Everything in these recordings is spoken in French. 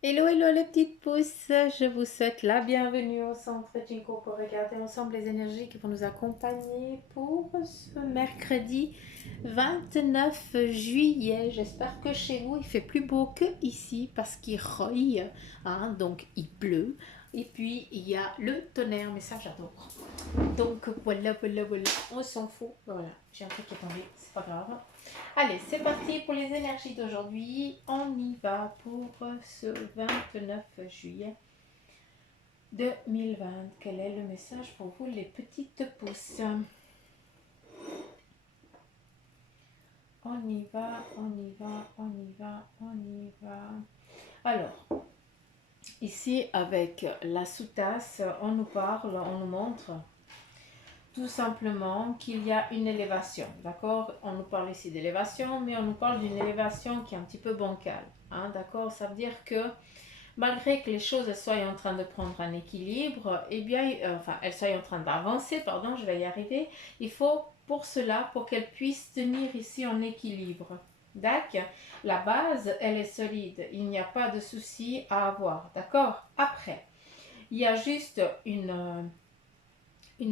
Hello, hello les petites pousses, je vous souhaite la bienvenue au centre Jinko pour regarder ensemble les énergies qui vont nous accompagner pour ce mercredi 29 juillet. J'espère que chez vous il fait plus beau que ici parce qu'il roille, hein, donc il pleut. Et puis il y a le tonnerre, mais ça j'adore. Donc voilà, voilà, voilà, on s'en fout. Voilà, j'ai un truc qui est tombé, c'est pas grave. Allez, c'est parti pour les énergies d'aujourd'hui. On y va pour ce 29 juillet 2020. Quel est le message pour vous, les petites pousses? On y va, on y va, on y va, on y va. Alors, ici, avec la sous-tasse, on nous parle, on nous montre tout simplement qu'il y a une élévation, d'accord? On nous parle ici d'élévation, mais on nous parle d'une élévation qui est un petit peu bancale, hein, d'accord? Ça veut dire que malgré que les choses soient en train de prendre un équilibre, eh bien, enfin, elles soient en train d'avancer, pardon, je vais y arriver, il faut pour cela, pour qu'elles puissent tenir ici en équilibre. D'accord? La base, elle est solide, il n'y a pas de souci à avoir, d'accord? Après, il y a juste une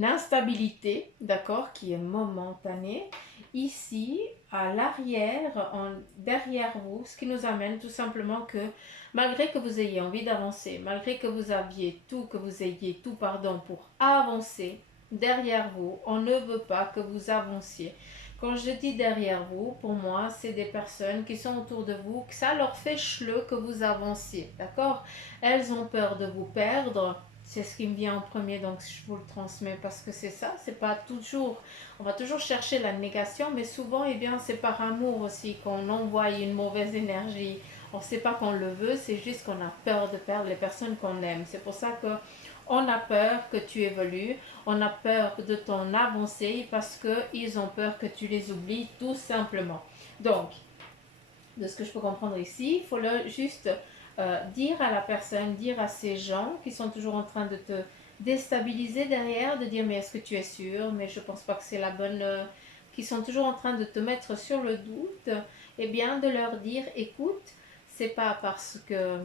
instabilité, d'accord, qui est momentanée. Ici, à l'arrière, derrière vous, ce qui nous amène tout simplement que malgré que vous ayez envie d'avancer, malgré que vous aviez tout, que vous ayez tout, pardon, pour avancer, derrière vous, on ne veut pas que vous avanciez. Quand je dis derrière vous, pour moi, c'est des personnes qui sont autour de vous, que ça leur fait chleux que vous avanciez, d'accord? Elles ont peur de vous perdre, c'est ce qui me vient en premier, donc je vous le transmets parce que c'est ça, c'est pas toujours, on va toujours chercher la négation, mais souvent, eh bien, c'est par amour aussi qu'on envoie une mauvaise énergie. On ne sait pas qu'on le veut, c'est juste qu'on a peur de perdre les personnes qu'on aime. C'est pour ça que on a peur que tu évolues, on a peur de ton avancée parce qu'ils ont peur que tu les oublies tout simplement. Donc, de ce que je peux comprendre ici, il faut juste dire à la personne, dire à ces gens qui sont toujours en train de te déstabiliser derrière, de dire mais est-ce que tu es sûr, mais je pense pas que c'est la bonne, qui sont toujours en train de te mettre sur le doute, eh bien de leur dire écoute, c'est pas parce que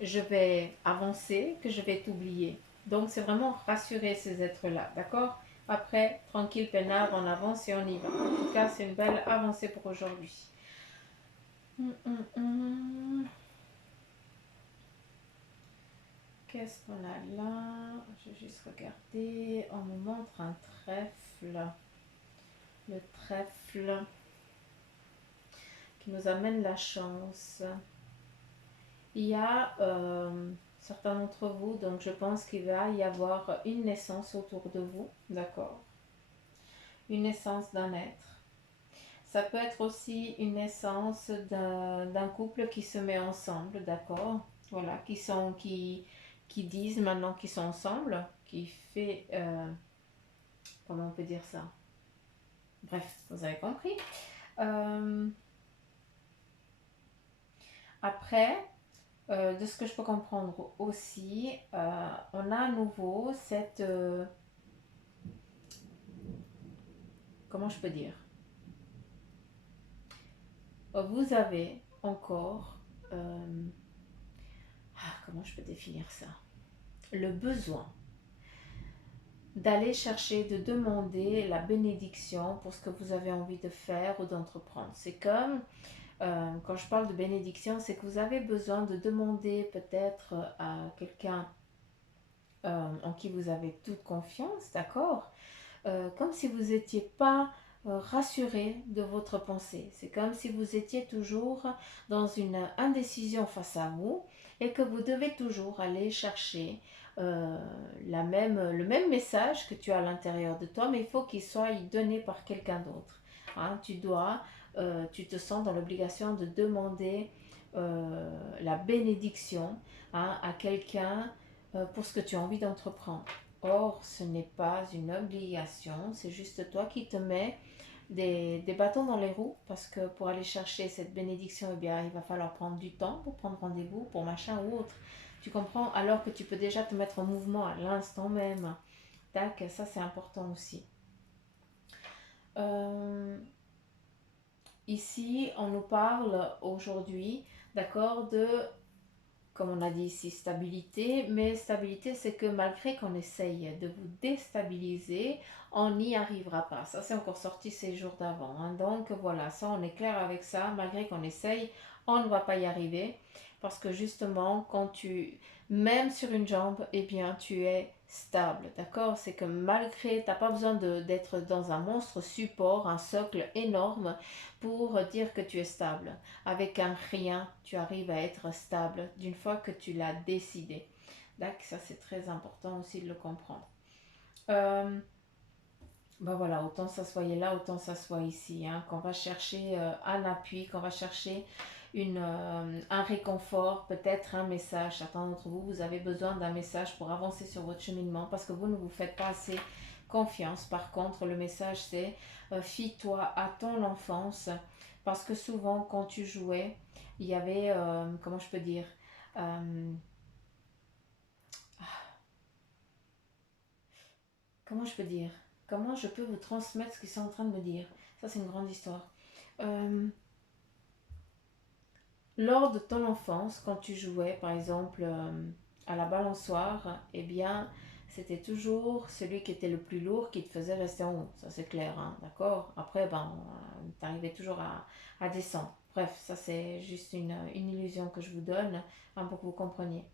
je vais avancer que je vais t'oublier. Donc c'est vraiment rassurer ces êtres-là, d'accord? Après, tranquille, peinard, on avance et on y va. En tout cas, c'est une belle avancée pour aujourd'hui. Hum, hum, hum. Qu'est-ce qu'on a là? Je vais juste regarder. On me montre un trèfle. Le trèfle qui nous amène la chance. Il y a certains d'entre vous, donc je pense qu'il va y avoir une naissance autour de vous, d'accord? Une naissance d'un être. Ça peut être aussi une naissance d'un couple qui se met ensemble, d'accord? Voilà, qui disent maintenant qu'ils sont ensemble, qui fait, comment on peut dire ça? Bref, vous avez compris. Euh, après, de ce que je peux comprendre aussi, on a à nouveau cette, comment je peux dire? Vous avez encore, comment je peux définir ça? Le besoin d'aller chercher, de demander la bénédiction pour ce que vous avez envie de faire ou d'entreprendre. C'est comme, quand je parle de bénédiction, c'est que vous avez besoin de demander peut-être à quelqu'un en qui vous avez toute confiance, d'accord? Comme si vous n'étiez pas rassuré de votre pensée. C'est comme si vous étiez toujours dans une indécision face à vous et que vous devez toujours aller chercher le même message que tu as à l'intérieur de toi, mais il faut qu'il soit donné par quelqu'un d'autre. Hein, tu te sens dans l'obligation de demander la bénédiction, hein, à quelqu'un pour ce que tu as envie d'entreprendre. Or, ce n'est pas une obligation, c'est juste toi qui te mets des bâtons dans les roues parce que pour aller chercher cette bénédiction, eh bien, il va falloir prendre du temps pour prendre rendez-vous, pour machin ou autre. Tu comprends? Alors que tu peux déjà te mettre en mouvement à l'instant même. Tac, ça c'est important aussi. Euh, Ici, on nous parle aujourd'hui, d'accord, de comme on a dit ici, stabilité. Mais stabilité, c'est que malgré qu'on essaye de vous déstabiliser, on n'y arrivera pas. Ça, c'est encore sorti ces jours d'avant, hein. Donc voilà, ça, on est clair avec ça. Malgré qu'on essaye, on ne va pas y arriver. Parce que justement, même sur une jambe, eh bien, tu es stable, d'accord? C'est que malgré, t'as pas besoin d'être dans un monstre support, un socle énorme pour dire que tu es stable. Avec un rien, tu arrives à être stable d'une fois que tu l'as décidé. D'accord, ça c'est très important aussi de le comprendre. Euh, ben voilà, autant s'assoyer là, autant s'asseoir ici, hein, qu'on va chercher un appui, qu'on va chercher un réconfort, peut-être un message. Certains d'entre vous, vous avez besoin d'un message pour avancer sur votre cheminement parce que vous ne vous faites pas assez confiance. Par contre, le message c'est fie-toi à ton enfance parce que souvent quand tu jouais, il y avait, comment je peux dire, euh, comment je peux dire, comment je peux vous transmettre ce qu'ils sont en train de me dire. Ça c'est une grande histoire. Euh, Lors de ton enfance, quand tu jouais par exemple à la balançoire, eh bien c'était toujours celui qui était le plus lourd qui te faisait rester en haut. Ça c'est clair, hein, d'accord? Après, ben, t'arrivais toujours à descendre. Bref, ça c'est juste une illusion que je vous donne hein, pour que vous compreniez.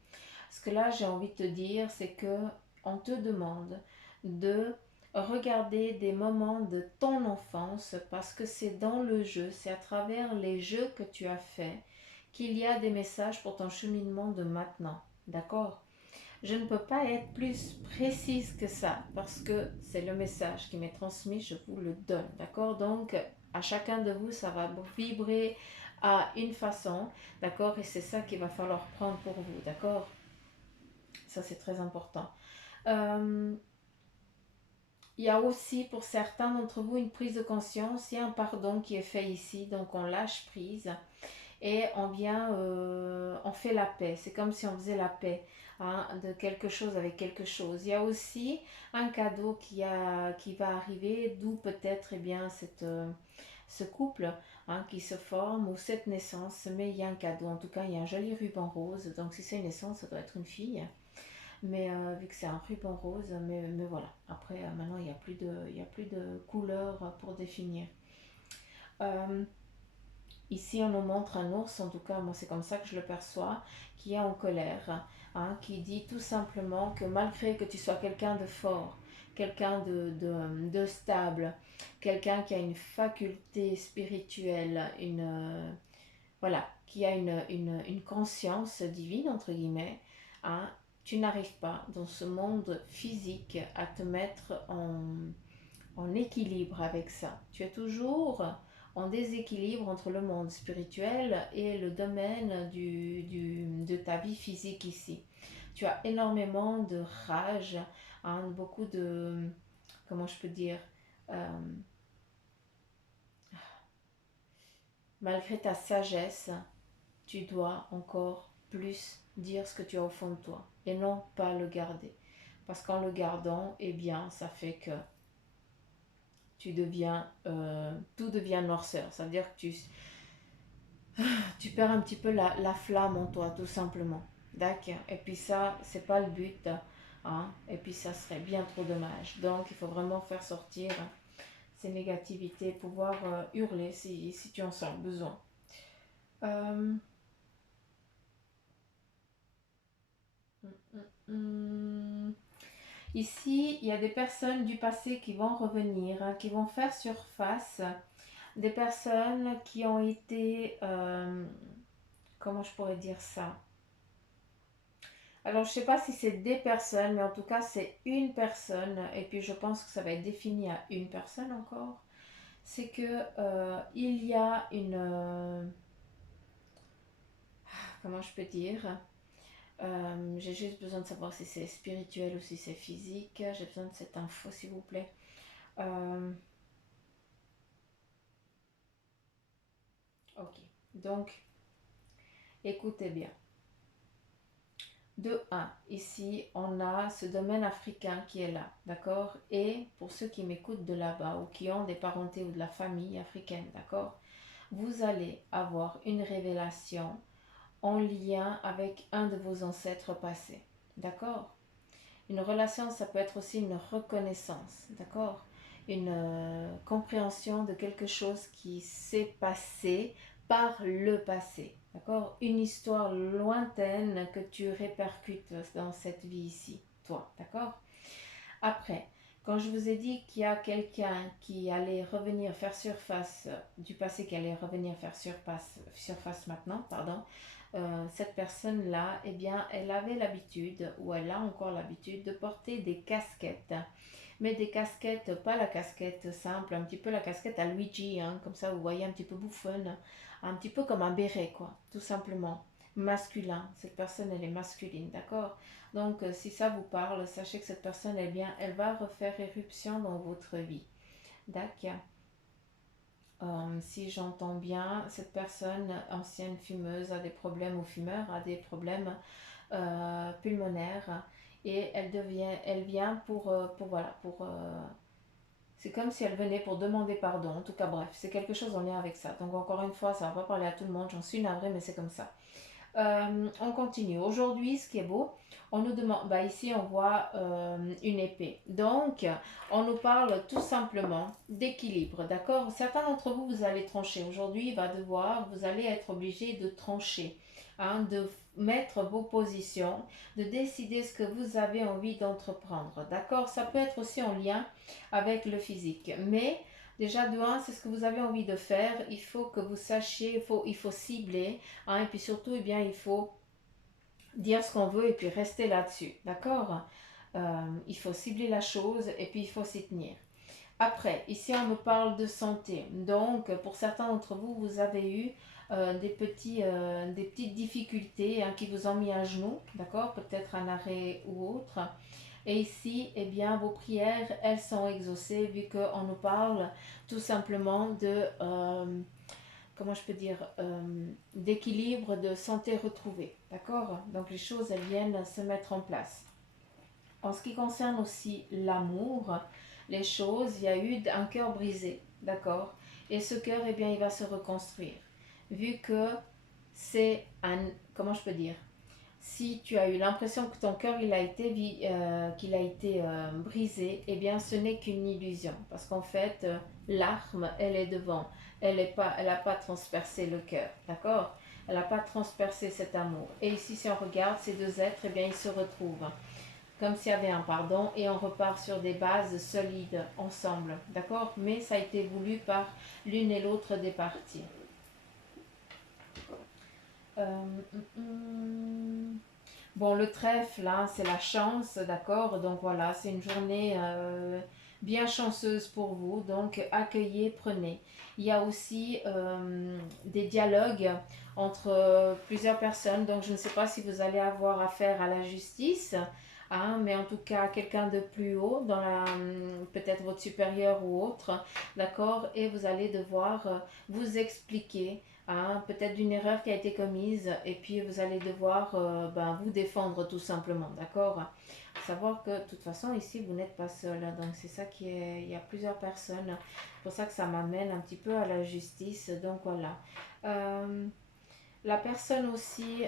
Ce que là j'ai envie de te dire, c'est que on te demande de regarder des moments de ton enfance parce que c'est dans le jeu, c'est à travers les jeux que tu as fait qu'il y a des messages pour ton cheminement de maintenant. D'accord? Je ne peux pas être plus précise que ça parce que c'est le message qui m'est transmis, je vous le donne. D'accord? Donc, à chacun de vous, ça va vibrer à une façon. D'accord? Et c'est ça qu'il va falloir prendre pour vous. D'accord? Ça, c'est très important. Euh, il y a aussi pour certains d'entre vous une prise de conscience. Il y a un pardon qui est fait ici. Donc, on lâche prise et on vient, on fait la paix. C'est comme si on faisait la paix hein, de quelque chose avec quelque chose. Il y a aussi un cadeau qui va arriver, d'où peut-être eh bien, ce couple hein, qui se forme ou cette naissance. Mais il y a un cadeau, en tout cas, il y a un joli ruban rose. Donc, si c'est une naissance, ça doit être une fille. Mais vu que c'est un ruban rose, mais voilà. Après, maintenant, il y a plus de couleurs pour définir. Euh, Ici, on nous montre un ours, en tout cas, moi c'est comme ça que je le perçois, qui est en colère, hein, qui dit tout simplement que malgré que tu sois quelqu'un de fort, quelqu'un de stable, quelqu'un qui a une faculté spirituelle, voilà, qui a une conscience divine, entre guillemets, hein, tu n'arrives pas dans ce monde physique à te mettre en équilibre avec ça. Tu es toujours en déséquilibre entre le monde spirituel et le domaine de ta vie physique ici. Tu as énormément de rage, hein, beaucoup de, comment je peux dire, euh, malgré ta sagesse, tu dois encore plus dire ce que tu as au fond de toi et non pas le garder. Parce qu'en le gardant, eh bien, ça fait que tout devient noirceur. Ça veut dire que tu perds un petit peu la flamme en toi, tout simplement. D'accord? Et puis ça, c'est pas le but. Hein? Et puis ça serait bien trop dommage. Donc il faut vraiment faire sortir ces négativités, pouvoir hurler si tu en sens le besoin. Euh, Ici, il y a des personnes du passé qui vont revenir, hein, qui vont faire surface. Des personnes qui ont été, comment je pourrais dire ça? Alors, je ne sais pas si c'est des personnes, mais en tout cas, c'est une personne. Et puis, je pense que ça va être défini à une personne encore. C'est que il y a comment je peux dire? J'ai juste besoin de savoir si c'est spirituel ou si c'est physique. J'ai besoin de cette info, s'il vous plaît. Euh, ok. Donc, écoutez bien. De un, ici, on a ce domaine africain qui est là, d'accord? Et pour ceux qui m'écoutent de là-bas ou qui ont des parentés ou de la famille africaine, d'accord? Vous allez avoir une révélation en lien avec un de vos ancêtres passés. D'accord? Une relation, ça peut être aussi une reconnaissance. D'accord? Une compréhension de quelque chose qui s'est passé par le passé. D'accord? Une histoire lointaine que tu répercutes dans cette vie ici, toi. D'accord? Après, quand je vous ai dit qu'il y a quelqu'un qui allait revenir faire surface du passé, qui allait revenir faire surface maintenant, pardon, cette personne-là, eh bien, elle avait l'habitude, ou elle a encore l'habitude, de porter des casquettes. Mais des casquettes, pas la casquette simple, un petit peu la casquette à Luigi, hein, comme ça vous voyez un petit peu bouffonne, un petit peu comme un béret, quoi, tout simplement. Masculin, cette personne elle est masculine, d'accord? Donc si ça vous parle, sachez que cette personne, eh bien, elle va refaire éruption dans votre vie, d'accord? Si j'entends bien, cette personne, ancienne fumeuse, a des problèmes, ou fumeur, a des problèmes pulmonaires, et elle vient voilà, c'est comme si elle venait pour demander pardon. En tout cas, bref, c'est quelque chose en lien avec ça. Donc encore une fois, ça va pas parler à tout le monde, j'en suis navrée, mais c'est comme ça. On continue. Aujourd'hui, ce qui est beau, on nous demande, bah ici on voit une épée. Donc, on nous parle tout simplement d'équilibre, d'accord? Certains d'entre vous, vous allez trancher. Aujourd'hui, vous allez être obligé de trancher, hein, de mettre vos positions, de décider ce que vous avez envie d'entreprendre, d'accord? Ça peut être aussi en lien avec le physique, mais déjà, de un, c'est ce que vous avez envie de faire. Il faut que vous sachiez, il faut cibler, hein, et puis surtout, eh bien, il faut dire ce qu'on veut et puis rester là-dessus. D'accord? Il faut cibler la chose et puis il faut s'y tenir. Après, ici, on me parle de santé. Donc, pour certains d'entre vous, vous avez eu des petites difficultés, hein, qui vous ont mis à genoux. D'accord? Peut-être un arrêt ou autre. Et ici, eh bien, vos prières, elles sont exaucées vu qu'on nous parle tout simplement de, comment je peux dire, d'équilibre, de santé retrouvée. D'accord? Donc les choses, elles viennent se mettre en place. En ce qui concerne aussi l'amour, les choses, il y a eu un cœur brisé. D'accord? Et ce cœur, eh bien, il va se reconstruire. Vu que c'est un, comment je peux dire, si tu as eu l'impression que ton cœur qu'il a été brisé, eh bien ce n'est qu'une illusion. Parce qu'en fait, l'arme, elle est devant. Elle n'a pas transpercé le cœur. D'accord? Elle n'a pas transpercé cet amour. Et ici, si on regarde ces deux êtres, eh bien ils se retrouvent. Comme s'il y avait un pardon, et on repart sur des bases solides ensemble. D'accord? Mais ça a été voulu par l'une et l'autre des parties. Bon, le trèfle, là, c'est la chance, d'accord? Donc voilà, c'est une journée bien chanceuse pour vous. Donc accueillez, prenez. Il y a aussi des dialogues entre plusieurs personnes. Donc je ne sais pas si vous allez avoir affaire à la justice, hein, mais en tout cas quelqu'un de plus haut, peut-être votre supérieur ou autre, d'accord? Et vous allez devoir vous expliquer, hein, peut-être d'une erreur qui a été commise, et puis vous allez devoir vous défendre tout simplement, d'accord? Savoir que de toute façon ici vous n'êtes pas seul, donc c'est ça qui est, il y a plusieurs personnes, c'est pour ça que ça m'amène un petit peu à la justice, donc voilà. La personne aussi,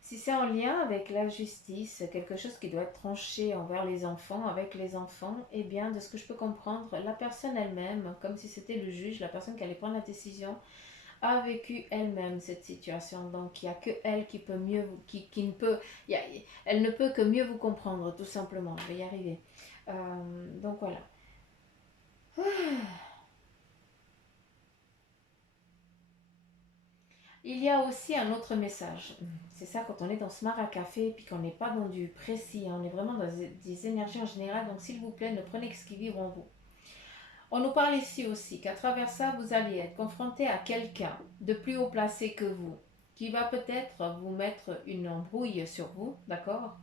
si c'est en lien avec la justice, quelque chose qui doit être tranché envers les enfants, avec les enfants, eh bien, de ce que je peux comprendre, la personne elle-même, comme si c'était le juge, la personne qui allait prendre la décision, a vécu elle-même cette situation. Donc, il n'y a que elle qui peut mieux, qui ne peut, elle ne peut que mieux vous comprendre, tout simplement. Je vais y arriver. Donc, voilà. Il y a aussi un autre message. C'est ça quand on est dans ce mar à café, puis qu'on n'est pas dans du précis, hein, on est vraiment dans des énergies en général. Donc s'il vous plaît, ne prenez que ce qui vibre en vous. On nous parle ici aussi qu'à travers ça, vous allez être confronté à quelqu'un de plus haut placé que vous, qui va peut-être vous mettre une embrouille sur vous, d'accord?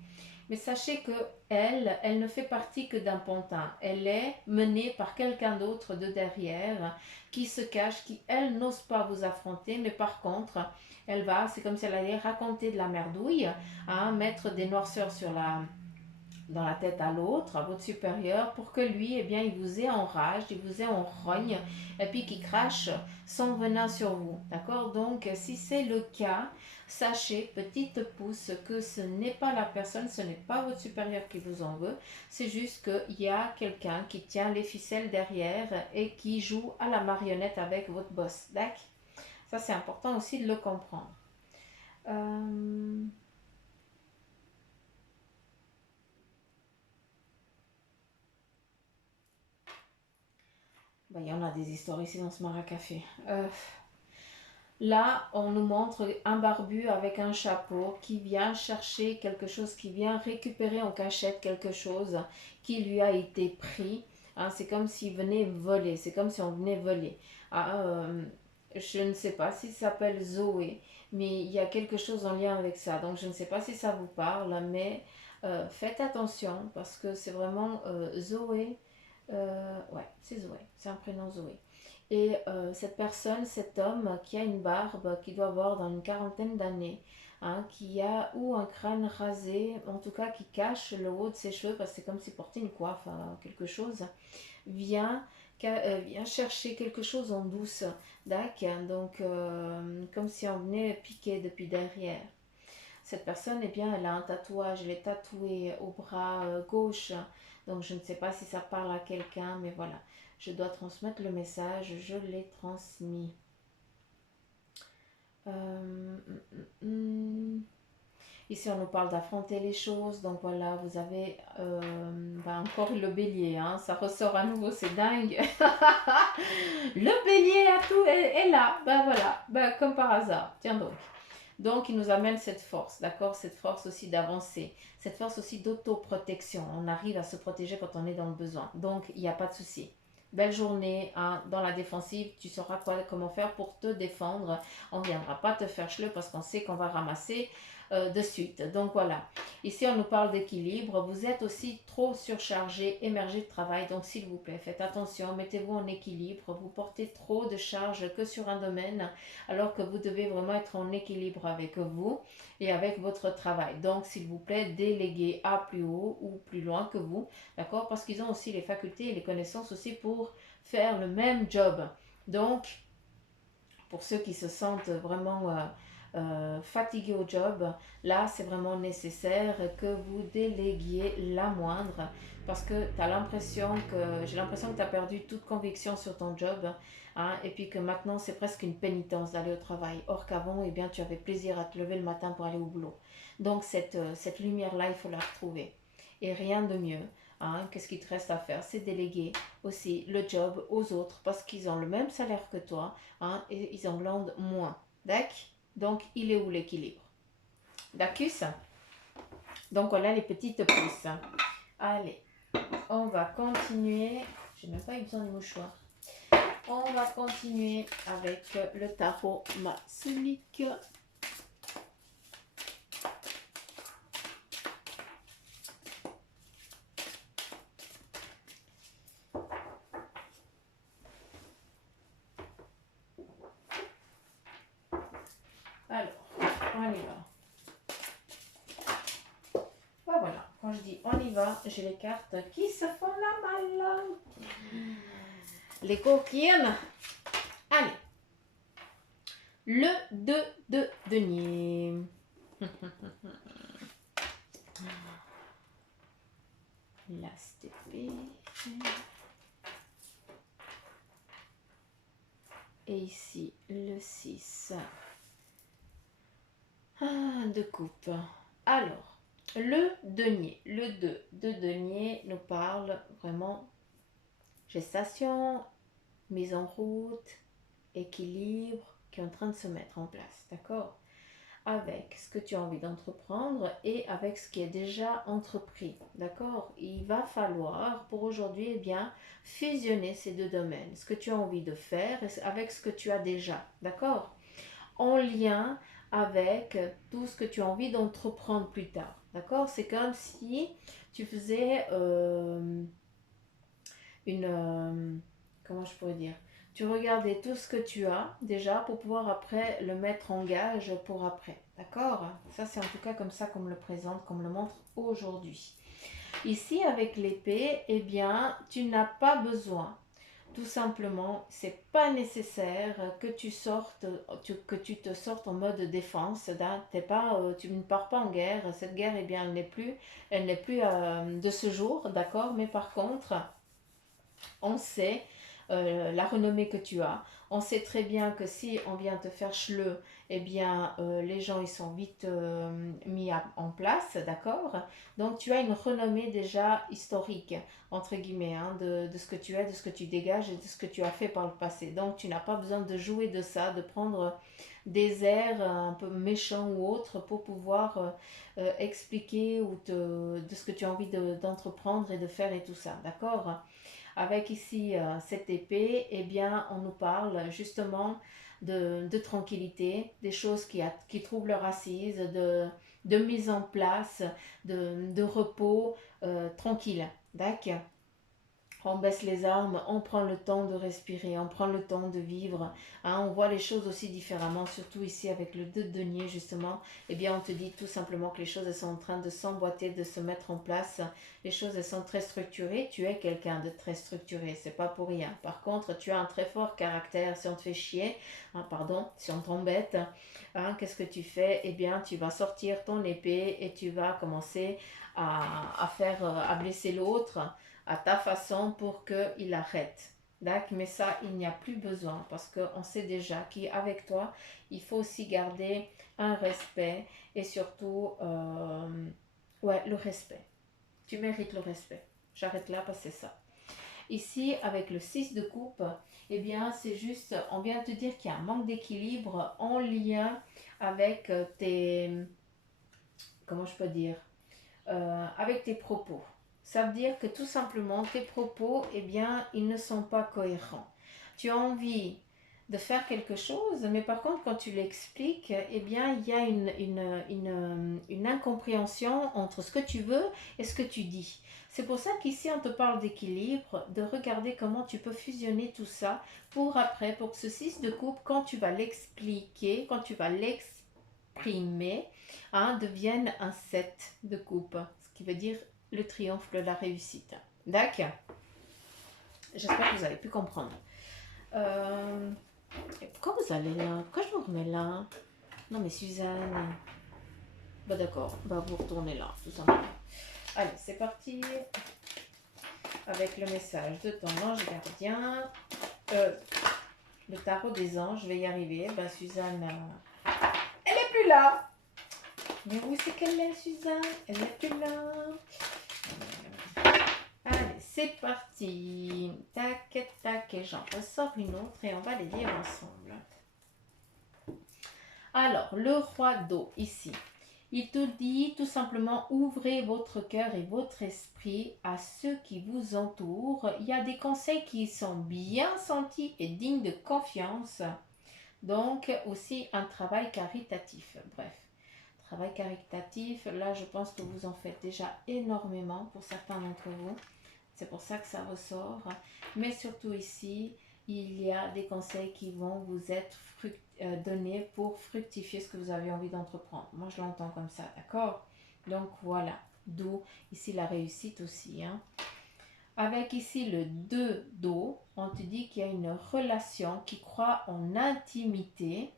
Mais sachez que elle ne fait partie que d'un pantin. Elle est menée par quelqu'un d'autre de derrière qui se cache, qui elle n'ose pas vous affronter, mais par contre, c'est comme si elle allait raconter de la merdouille, hein, mettre des noirceurs sur dans la tête à l'autre, à votre supérieur, pour que lui, eh bien, il vous ait en rage, il vous ait en rogne, et puis qu'il crache son venin sur vous. D'accord? Donc, si c'est le cas, sachez, petite pouce, que ce n'est pas la personne, ce n'est pas votre supérieur qui vous en veut, c'est juste qu'il y a quelqu'un qui tient les ficelles derrière et qui joue à la marionnette avec votre boss. D'accord? Ça, c'est important aussi de le comprendre. Il y en a des histoires ici dans ce Maracafé. Là, on nous montre un barbu avec un chapeau qui vient chercher quelque chose, qui vient récupérer en cachette quelque chose qui lui a été pris. Hein, c'est comme s'il venait voler, c'est comme si on venait voler. Ah, je ne sais pas si ça s'appelle Zoé, mais il y a quelque chose en lien avec ça. Donc je ne sais pas si ça vous parle, mais faites attention parce que c'est vraiment Zoé. Ouais, c'est Zoé, c'est un prénom Zoé. Et cette personne, cet homme qui a une barbe, qui doit avoir dans une quarantaine d'années, hein, qui a ou un crâne rasé, en tout cas qui cache le haut de ses cheveux, parce que c'est comme s'il portait une coiffe, quelque chose, vient, vient chercher quelque chose en douce, d'accord, donc comme si on venait piquer depuis derrière. Cette personne, eh bien, elle a un tatouage, elle est tatouée au bras gauche. Donc, je ne sais pas si ça parle à quelqu'un, mais voilà. Je dois transmettre le message, je l'ai transmis. Ici, on nous parle d'affronter les choses. Donc, voilà, vous avez encore le bélier. Hein, ça ressort à nouveau, c'est dingue. Le bélier à tout est là. Ben voilà, ben, comme par hasard. Tiens donc. Donc, il nous amène cette force, d'accord? Cette force aussi d'avancer, cette force aussi d'autoprotection. On arrive à se protéger quand on est dans le besoin. Donc, il n'y a pas de souci. Belle journée, hein, dans la défensive, tu sauras comment faire pour te défendre. On ne viendra pas te faire chleu parce qu'on sait qu'on va ramasser de suite. Donc voilà, ici on nous parle d'équilibre. Vous êtes aussi trop surchargé, émergé de travail. Donc s'il vous plaît, faites attention, mettez-vous en équilibre. Vous portez trop de charges que sur un domaine alors que vous devez vraiment être en équilibre avec vous et avec votre travail. Donc s'il vous plaît, déléguez à plus haut ou plus loin que vous, d'accord? Parce qu'ils ont aussi les facultés et les connaissances aussi pour faire le même job. Donc, pour ceux qui se sentent vraiment fatigués au job, là c'est vraiment nécessaire que vous déléguiez la moindre parce que j'ai l'impression que tu as perdu toute conviction sur ton job, hein, et puis que maintenant c'est presque une pénitence d'aller au travail, or qu'avant eh bien, tu avais plaisir à te lever le matin pour aller au boulot. Donc cette lumière-là, il faut la retrouver et rien de mieux. Hein, qu'est-ce qu'il te reste à faire? C'est déléguer aussi le job aux autres parce qu'ils ont le même salaire que toi, hein, et ils en glandent moins. D'accord? Donc, il est où l'équilibre? D'accord? Donc, voilà les petites pouces. Allez, on va continuer. J'ai même pas eu besoin de mouchoir. On va continuer avec le tarot maçonnique. Alors, on y va. Voilà, quand je dis on y va, j'ai les cartes qui se font la malle. Les coquines. Allez. Le 2 de denier. L'as d'épée. Et ici, le 6 de coupe. Alors, le denier. Le 2 de denier nous parle vraiment gestation, mise en route, équilibre qui est en train de se mettre en place. D'accord? Avec ce que tu as envie d'entreprendre et avec ce qui est déjà entrepris. D'accord? Il va falloir pour aujourd'hui, eh bien, fusionner ces deux domaines. Ce que tu as envie de faire avec ce que tu as déjà. D'accord? En lien avec tout ce que tu as envie d'entreprendre plus tard. D'accord? C'est comme si tu faisais comment je pourrais dire? Tu regardais tout ce que tu as déjà pour pouvoir après le mettre en gage pour après. D'accord? Ça, c'est en tout cas comme ça qu'on me le présente, qu'on me le montre aujourd'hui. Ici, avec l'épée, eh bien, tu n'as pas besoin. Tout simplement, c'est pas nécessaire que tu sortes, que tu te sortes en mode défense. T'es pas, tu ne pars pas en guerre. Cette guerre, eh bien, elle n'est plus de ce jour, d'accord. Mais par contre, on sait la renommée que tu as. On sait très bien que si on vient te faire chleu, eh bien, les gens ils sont vite mis en place, d'accord. Donc tu as une renommée déjà historique, entre guillemets, hein, de ce que tu es, de ce que tu dégages et de ce que tu as fait par le passé. Donc tu n'as pas besoin de jouer de ça, de prendre des airs un peu méchants ou autres pour pouvoir expliquer de ce que tu as envie d'entreprendre et de faire et tout ça, d'accord. Avec ici cette épée, eh bien, on nous parle justement de tranquillité, des choses qui trouvent leur assise, de mise en place, de repos tranquille. D'accord. On baisse les armes, on prend le temps de respirer, on prend le temps de vivre, hein, on voit les choses aussi différemment, surtout ici avec le 2 de denier justement. Eh bien, on te dit tout simplement que les choses elles sont en train de s'emboîter, de se mettre en place, les choses elles sont très structurées, tu es quelqu'un de très structuré, c'est pas pour rien. Par contre, tu as un très fort caractère, si on te fait chier, hein, pardon, si on t'embête, hein, qu'est-ce que tu fais? Eh bien, tu vas sortir ton épée et tu vas commencer à blesser l'autre à ta façon pour qu'il arrête. D'accord. Mais ça, il n'y a plus besoin parce qu'on sait déjà qu'avec toi, il faut aussi garder un respect et surtout, ouais, le respect. Tu mérites le respect. J'arrête là parce que c'est ça. Ici, avec le 6 de coupe, eh bien, c'est juste, on vient te dire qu'il y a un manque d'équilibre en lien avec comment je peux dire, avec tes propos. Ça veut dire que tout simplement, tes propos, eh bien, ils ne sont pas cohérents. Tu as envie de faire quelque chose, mais par contre, quand tu l'expliques, eh bien, il y a une incompréhension entre ce que tu veux et ce que tu dis. C'est pour ça qu'ici, on te parle d'équilibre, de regarder comment tu peux fusionner tout ça pour après, pour que ce 6 de coupe, quand tu vas l'expliquer, quand tu vas l'exprimer, hein, devienne un 7 de coupe, ce qui veut dire le triomphe de la réussite. D'accord. J'espère que vous avez pu comprendre. Pourquoi vous allez là? Pourquoi je vous remets là? Non mais Suzanne. Bah d'accord, bah vous retournez là, tout simplement. Allez, c'est parti. Avec le message de ton ange gardien. Le tarot des anges, je vais y arriver. Bah Suzanne, elle est plus là. Mais où c'est qu'elle est, Suzanne? Elle n'est plus là. Allez, c'est parti. Tac, tac, et j'en ressors une autre et on va les lire ensemble. Alors, le roi d'eau, ici. Il te dit tout simplement, ouvrez votre cœur et votre esprit à ceux qui vous entourent. Il y a des conseils qui sont bien sentis et dignes de confiance. Donc, aussi un travail caritatif. Bref, travail caritatif, là, je pense que vous en faites déjà énormément pour certains d'entre vous. C'est pour ça que ça ressort. Mais surtout ici, il y a des conseils qui vont vous être donnés pour fructifier ce que vous avez envie d'entreprendre. Moi, je l'entends comme ça, d'accord? Donc voilà, d'où ici la réussite aussi. Hein. Avec ici le 2 d'eau, on te dit qu'il y a une relation qui croit en intimité.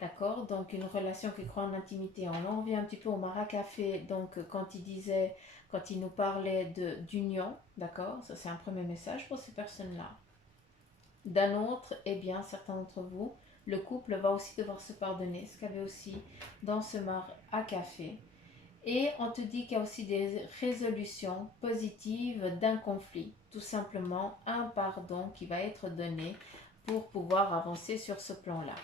D'accord. Donc une relation qui croit en intimité. On en revient un petit peu au Maracafé. Donc quand il nous parlait d'union, d'accord. Ça c'est un premier message pour ces personnes-là. D'un autre, eh bien certains d'entre vous, le couple va aussi devoir se pardonner, ce qu'il y avait aussi dans ce Maracafé. Et on te dit qu'il y a aussi des résolutions positives d'un conflit. Tout simplement un pardon qui va être donné pour pouvoir avancer sur ce plan-là.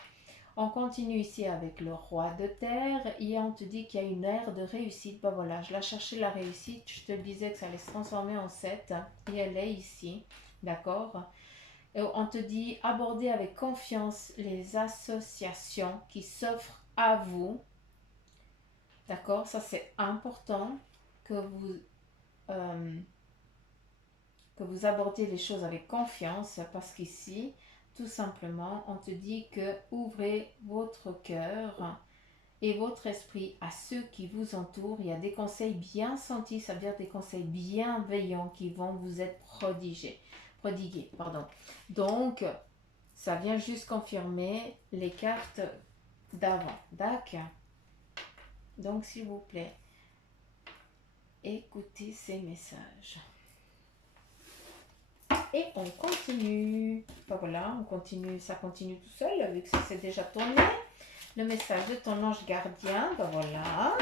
On continue ici avec le roi de terre et on te dit qu'il y a une ère de réussite. Ben voilà, je l'ai cherché la réussite, je te disais que ça allait se transformer en 7 et elle est ici, d'accord. Et on te dit aborder avec confiance les associations qui s'offrent à vous, d'accord. Ça c'est important euh, que vous abordiez les choses avec confiance parce qu'ici, tout simplement, on te dit que ouvrez votre cœur et votre esprit à ceux qui vous entourent. Il y a des conseils bien sentis, ça veut dire des conseils bienveillants qui vont vous être prodigués. Donc, ça vient juste confirmer les cartes d'avant. D'accord. Donc, s'il vous plaît, écoutez ces messages. Et on continue. Voilà, on continue, ça continue tout seul, vu que ça s'est déjà tourné. Le message de ton ange gardien, ben voilà.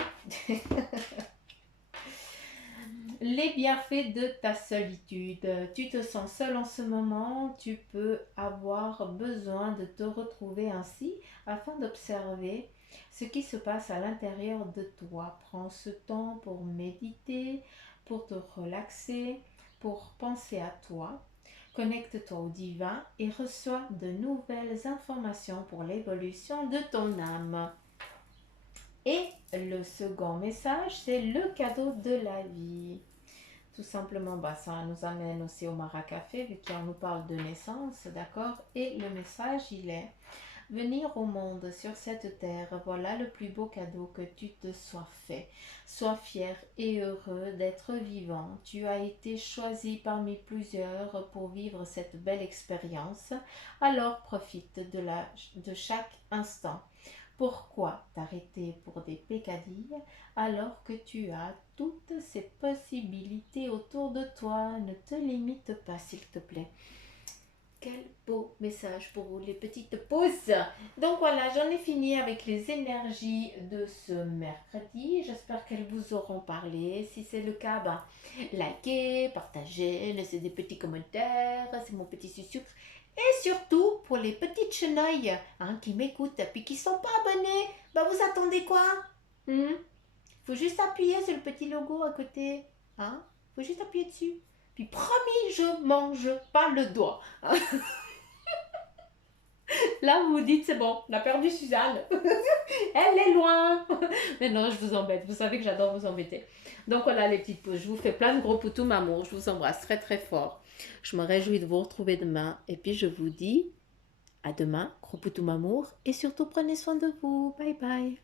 Les bienfaits de ta solitude. Tu te sens seul en ce moment, tu peux avoir besoin de te retrouver ainsi afin d'observer ce qui se passe à l'intérieur de toi. Prends ce temps pour méditer, pour te relaxer, pour penser à toi. Connecte-toi au divin et reçois de nouvelles informations pour l'évolution de ton âme. Et le second message, c'est le cadeau de la vie. Tout simplement, ça nous amène aussi au Maracafé, vu qu'on nous parle de naissance, d'accord? Et le message, il est: venir au monde sur cette terre, voilà le plus beau cadeau que tu te sois fait. Sois fier et heureux d'être vivant. Tu as été choisi parmi plusieurs pour vivre cette belle expérience. Alors profite de chaque instant. Pourquoi t'arrêter pour des pécadilles alors que tu as toutes ces possibilités autour de toi? Ne te limite pas, s'il te plaît. Quel beau message pour vous, les petites pouces. Donc voilà, j'en ai fini avec les énergies de ce mercredi. J'espère qu'elles vous auront parlé. Si c'est le cas, likez, partagez, laissez des petits commentaires. C'est mon petit sucre. Et surtout, pour les petites chenilles qui m'écoutent puis qui ne sont pas abonnées, vous attendez quoi? Faut juste appuyer sur le petit logo à côté. Faut juste appuyer dessus. Puis promis, je mange pas le doigt. Là, vous vous dites, c'est bon, on a perdu Suzanne. Elle est loin. Mais non, je vous embête. Vous savez que j'adore vous embêter. Donc voilà les petites pauses. Je vous fais plein de gros poutous mamour. Je vous embrasse très très fort. Je me réjouis de vous retrouver demain. Et puis je vous dis à demain, gros poutous mamour. Et surtout prenez soin de vous. Bye bye.